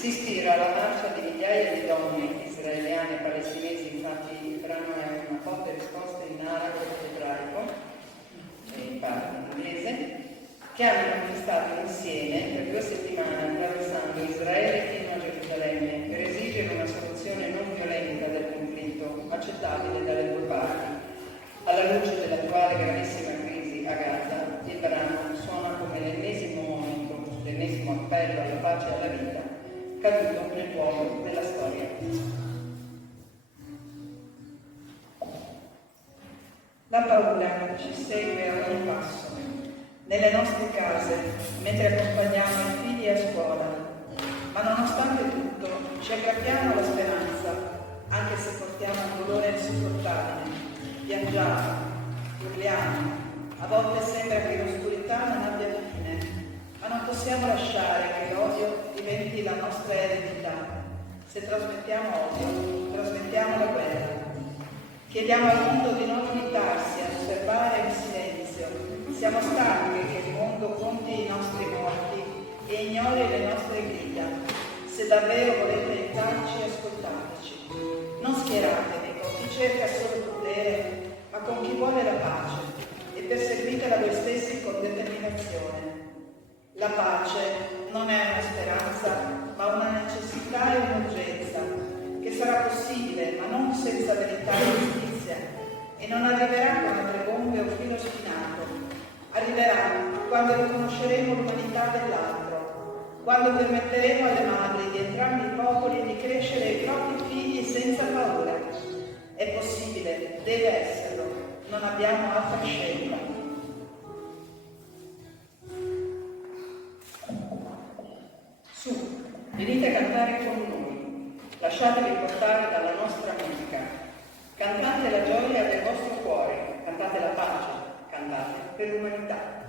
Si ispira alla marcia di migliaia di donne israeliane e palestinesi, infatti il brano è una forte risposta in arabo e ebraico, e in parte in inglese, che hanno manifestato insieme per 2 settimane attraversando Israele fino a Gerusalemme per esigere una soluzione non violenta del conflitto, accettabile dalle 2 parti. Alla luce dell'attuale gravissima crisi a Gaza, il brano suona come l'ennesimo monito, l'ennesimo appello alla pace e alla vita, caduto nel fuoco della storia. La paura ci segue a ogni passo, nelle nostre case, mentre accompagniamo i figli a scuola, ma nonostante tutto ci aggrappiamo alla speranza, anche se portiamo un dolore insopportabile, piangiamo, urliamo, a volte sembra che l'oscurità non abbia fine, ma non possiamo lasciare che l'odio diventi la nostra eredità. Se trasmettiamo odio, trasmettiamo la guerra. Chiediamo al mondo di non limitarsi a osservare in silenzio. Siamo stanchi che il mondo conti i nostri morti e ignori le nostre grida. Se davvero volete aiutarci, ascoltateci. Non schieratevi con chi cerca solo potere, ma con chi vuole la pace, e perseguitela voi stessi con determinazione. La pace non è una speranza, ma una necessità e un'urgenza, che sarà possibile, ma non senza verità e giustizia, e non arriverà con altre bombe o filo spinato. Arriverà quando riconosceremo l'umanità dell'altro, quando permetteremo alle madri di entrambi i popoli di crescere i propri figli senza paura. È possibile, deve esserlo, non abbiamo altra scelta. Su, venite a cantare con noi, lasciatevi portare dalla nostra musica. Cantate la gioia del vostro cuore, cantate la pace, cantate per l'umanità.